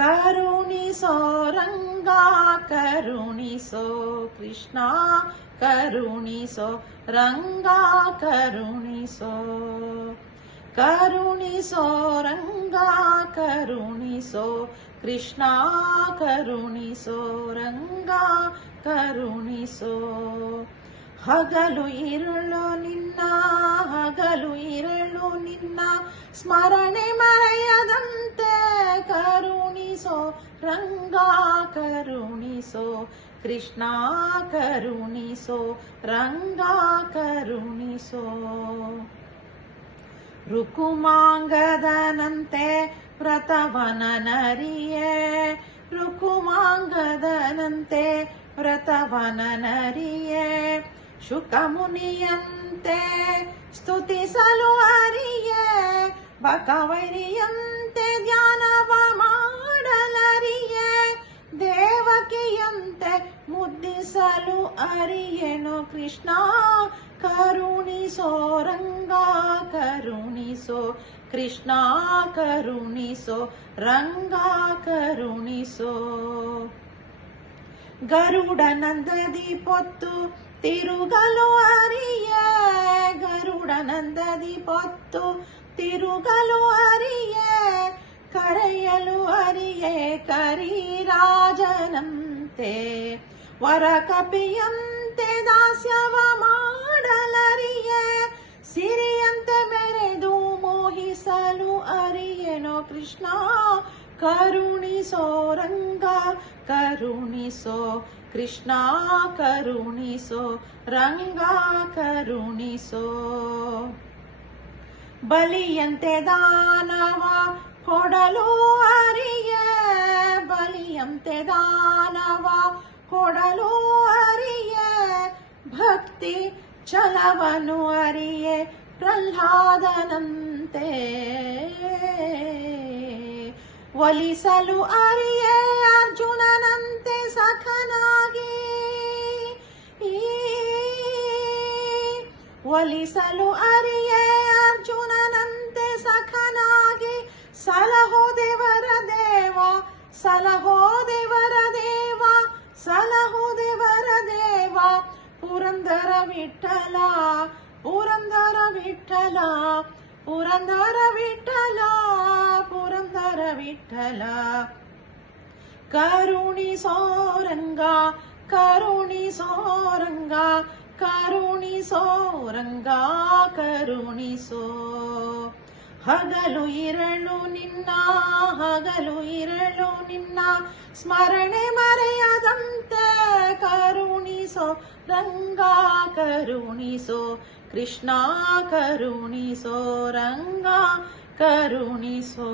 ಕರುಣಿಸೋ ರಂಗ ಕರುಣಿಸೋ ಕೃಷ್ಣ ಕರುಣಿಸೋ ರಂಗ ಕರುಣಿಸೋ ಕರುಣಿಸೋ ರಂಗ ಕರುಣಿಸೋ ಕೃಷ್ಣ ಕರುಣಿಸೋ ರಂಗ ಕರುಣಿಸೋ ಹಗಲು ಇರುಳು ನಿನ್ನ ಹಗಲು ಇರುಳು ನಿನ್ನ ಸ್ಮರಣೆ ಮರೆಯದಂತೆ ಕರುಣಿಸೋ ರಂಗ ಕರುಣಿಸೋ ಕೃಷ್ಣ ಕರುಣಿಸೋ ರಂಗ ಕರುಣಿಸೋ ರುಕುಮಾಂಗದನಂತೆ ವ್ರತವನ ನರಿಯೇ ರುಕುಮಾಂಗದನಂತೆ ವ್ರತವನ ನರಿಯೇ ಶುಕಮುನಿಯಂತೆ ಸ್ತುತಿಸಲು ಅರಿಯೇ ಬಕವೈರಿಯಂತೆ ಧ್ಯಾನವ ಮಾಡಲರಿಯೇ ದೇವಕಿಯಂತೆ ಮುದ್ದಿಸಲು ಅರಿಯೇನು ಕೃಷ್ಣ ಕರುಣಿಸೋ ರಂಗ ಕರುಣಿಸೋ ಕೃಷ್ಣ ಕರುಣಿಸೋ ರಂಗ ಕರುಣಿಸೋ ಗರುಡನಂದದಿ ಪೊತ್ತು ತಿರುಗಲು ಅರಿಯೇ ಗರುಡನಂದದಿ ಪೊತ್ತು ತಿರುಗಲು ಅರಿಯೇ ಕರೆಯಲು ಅರಿಯೇ ಕರಿರಾಜನಂತೆ ವರಕಪಿಯಂತೆ ದಾಸ್ಯವ ಮಾಡಲರಿಯೇ ಸಿರಿಯಂತೆ ಮೆರೆದು ಮೋಹಿಸಲು ಅರಿಯೇನೋ ಕೃಷ್ಣ ಕರುಣಿಸೋ ರಂಗ ಕರುಣಿಸೋ ಕೃಷ್ಣ ಕರುಣಿಸೋ ರಂಗ ಕರುಣಿಸೋ ಬಲಿಯಂತೆ ದಾನವ ಕೊಡಲು ಅರಿಯೇ ಬಲಿಯಂತೆ ದಾನವ ಕೊಡಲು ಅರಿಯೇ ಭಕ್ತಿ ಛಲವನು ಅರಿಯೇ ಪ್ರಹ್ಲಾದನಂತೆ ಒಲಿಸಲು ಅರಿಯೇ ಅರ್ಜುನನಂತೆ ಸಖನಾಗಿ ಒಲಿಸಲು ಅರಿಯೇ ಅರ್ಜುನನಂತೆ ಸಖನಾಗಿ ಸಲಹೋ ದೇವರ ದೇವ ಸಲಹೋ ದೇವರ ದೇವ ಸಲಹೋ ದೇವರ ದೇವ ಪುರಂದರ ವಿಠಲ ಪುರಂದರ ವಿಠಲ ಪುರಂದರ ವಿಠಲ ಪುರಂದರ ವಿಠಲ ಕರುಣಿಸೋ ರಂಗ ಕರುಣಿಸೋ ರಂಗ ಕರುಣಿಸೋ ರಂಗ ಕರುಣಿಸೋ ಹಗಲು ಇರಳು ನಿನ್ನ ಹಗಲು ಇರಳು ನಿನ್ನ ಸ್ಮರಣೆ ಮರೆಯದಂತೆ ಕರುಣಿಸೋ ರಂಗ ಕರುಣಿಸೋ ಕೃಷ್ಣ ಕರುಣಿಸೋ ರಂಗ ಕರುಣಿಸೋ